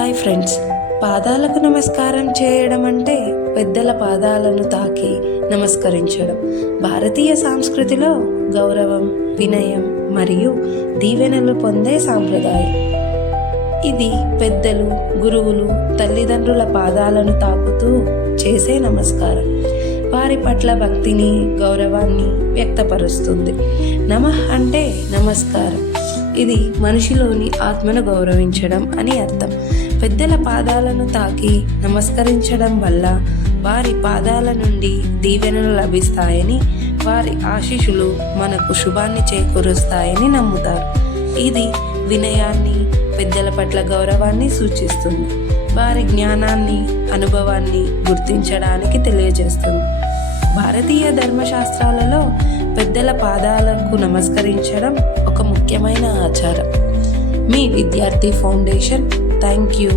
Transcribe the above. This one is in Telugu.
హాయ్ ఫ్రెండ్స్, పాదాలకు నమస్కారం చేయడం అంటే పెద్దల పాదాలను తాకి నమస్కరించడం. భారతీయ సంస్కృతిలో గౌరవం, వినయం మరియు దీవెనలు పొందే సాంప్రదాయం ఇది. పెద్దలు, గురువులు, తల్లిదండ్రుల పాదాలను తాకుతూ చేసే నమస్కారం వారి పట్ల భక్తిని, గౌరవాన్ని వ్యక్తపరుస్తుంది. నమః అంటే నమస్కారం. ఇది మనిషిలోని ఆత్మను గౌరవించడం అని అర్థం. పెద్దల పాదాలను తాకి నమస్కరించడం వల్ల వారి పాదాల నుండి దీవెనలు లభిస్తాయని, వారి ఆశీస్సులు మనకు శుభాన్ని చేకూరుస్తాయని నమ్ముతారు. ఇది వినయాన్ని, పెద్దల పట్ల గౌరవాన్ని సూచిస్తుంది. వారి జ్ఞానాన్ని, అనుభవాన్ని గుర్తించడానికి తెలియజేస్తుంది. భారతీయ ధర్మశాస్త్రాలలో పెద్దల పాదాలకు నమస్కరించడం ఒక ముఖ్యమైన ఆచారం. మీ విద్యార్థి ఫౌండేషన్. Thank you.